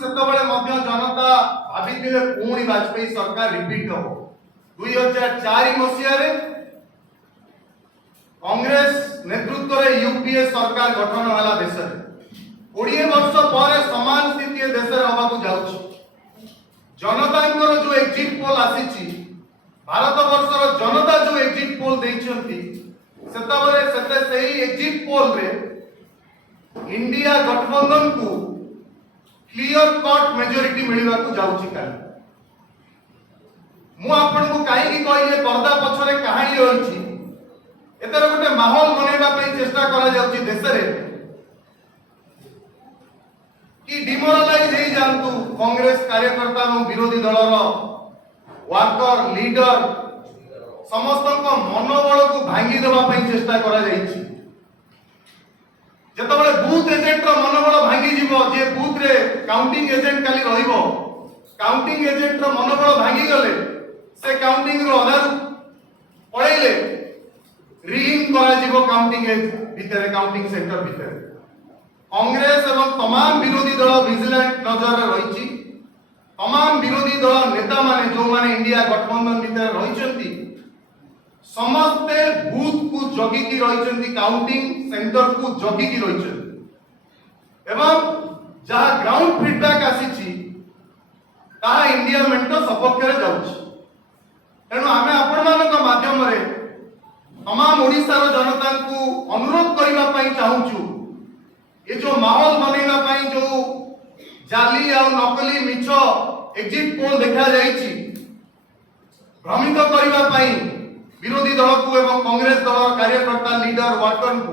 सेतबेले मध्य जनता भाविथिले पुणी वाजपेयी सरकार रिपीट हो 2004 मसीहा रे कांग्रेस नेतृत्व रे यूपीए सरकार गठन होला देश रे 20 वर्ष पर समान स्थिति देश रे होबा को जाउछि जनता जो एग्जिट पोल आसी भारत वर्षर जनता जो एग्जिट पोल देइछंती सेतबेले सेते सही एग्जिट पोल रे इंडिया गठबंधन को क्लियर कट मेजॉरिटी मिलवा को जाउछि काल मु आपन को काहे की कहले पर्दा पछरे कहानी होइछि एतर गोटे माहौल बनेबा पई चेष्टा करा जाउछि देश रे कि डिमोरलाइज हे जानतु कांग्रेस कार्यकर्ता और विरोधी दलर वर्कर लीडर समस्त मनोबल को भांगी देबा पई चेष्टा करा जाइछि जेतबेले बूथ एजेंट रो मनोबल भांगी जीवो जे बूथ रे काउंटिंग एजेंट खाली रहिबो काउंटिंग एजेंट रो मनोबल भांगी गले से काउंटिंग रो अधार पळेले रिहिंग करा जीवो काउंटिंग भितरे काउंटिंग सेंटर भितरे कांग्रेस एवं तमाम विरोधी दल विजिलेंट नजर रही तमाम विरोधी दल नेता माने जो माने इंडिया गठबंधन भितर रही समस्ते बूथ को जगिकी रही काउंटिंग सेंटर को जगिकी रही एवं जहाँ ग्राउंड फीडबैक आसी इंडिया मेंट सपक्ष रे जाउछि तेणु आमे आपण माध्यम रे तमाम ओडिशार जनता को अनुरोध करबा पई चाहूछु ये जो माहौल बनेगा पाई जो जाली और नकली मिछ एग्जिट पोल देखा जाइछि भ्रमित करबा पाई विरोधी दल को एवं कांग्रेस दल कार्यकर्ता लीडर वर्कर को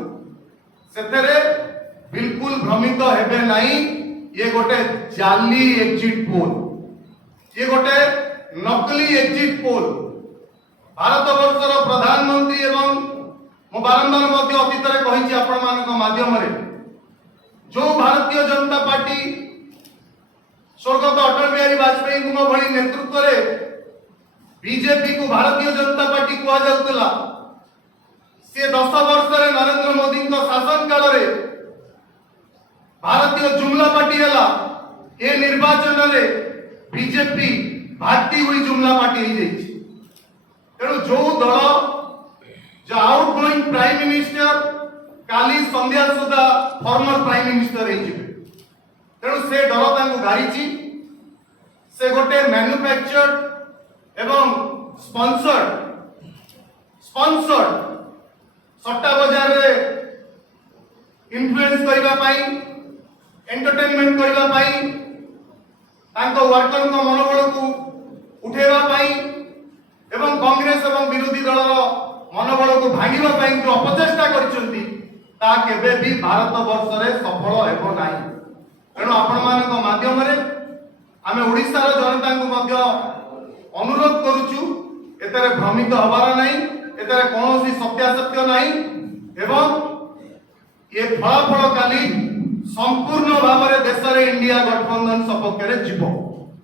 सेथरे बिल्कुल भ्रमित हेबे नहीं ये गोटे जाली एग्जिट पोल ये गोटे नकली एग्जिट पोल भारत वर्षर प्रधानमंत्री एवं मो बारंबार मध्य अतीत रे कहिछि आपण मानक माध्यम रे जो भारतीय जनता पार्टी स्वर्गत अटल बिहारी वाजपेयी को भली नेतृत्व रे बीजेपी को भारतीय जनता पार्टी कहा जाउतला से 10 वर्ष रे नरेंद्र मोदी को शासन काल रे भारतीय जुमला पार्टी हला ए निर्वाचन रे बीजेपी भारती हुई जुमला पार्टी हो जाइछि तेणु जो दल जो आउटगोइंग प्राइम मिनिस्टर काली संध्या सुधा फॉर्मर प्राइम मिनिस्टर हे जिवे तेणु से डर तांको गारिछि से गोटे मैन्युफैक्चर्ड एवं स्पॉन्सर्ड सट्टा बाजार रे इन्फ्लुएंस करबा पाई एंटरटेनमेंट करबा पाई तांको वर्कर को मनोबल को उठेबा पाई एवं कांग्रेस एवं विरोधी दलर मनोबल को भांगिबा पाई जो अपचेष्टा करछंती ता केबे भी भारत वर्ष रे सफल हेबो नाही तेणु आपण मानक माध्यम रे आमे ओडिसा रो जनता को मध्य अनुरोध करूछु एतरे भ्रमित हबार नाही एतरे कोनोसी सत्यासत्य नाही एवं ये फलाफल काली संपूर्ण भाव रे देश रे इंडिया गठबंधन सपक्ष रे जीवो।